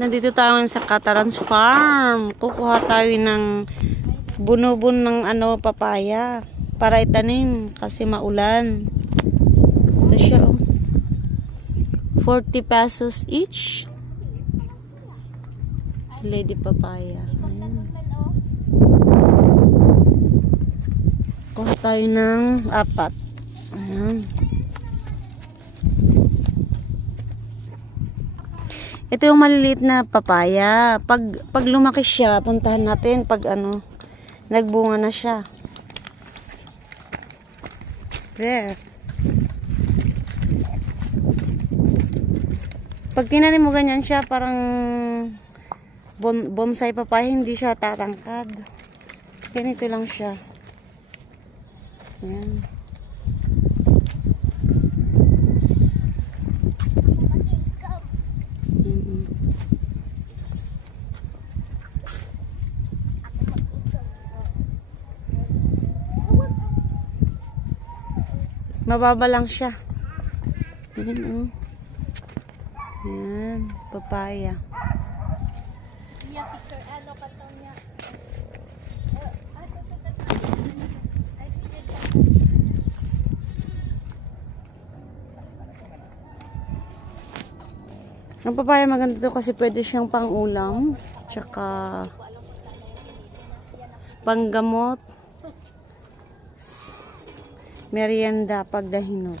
Nandito tayo sa Catarans Farm. Kukuha tayo ng bunobon ng papaya para itanim kasi maulan. Ito siya, oh. 40 pesos each. Lady papaya. Ayan. Kuha tayo ng 4. Ayan. Ito yung maliliit na papaya. Pag lumaki siya, puntahan natin pag nagbunga na siya. There. Pag tinanim mo ganyan siya, parang bonsai papaya, hindi siya tatangkad. Ganito lang siya. Ayan. Mababa lang siya. Ayan, oh. Ayan, papaya. Ang papaya maganda to kasi pwede siyang pang-ulam, tsaka panggamot, merienda pag dahinog.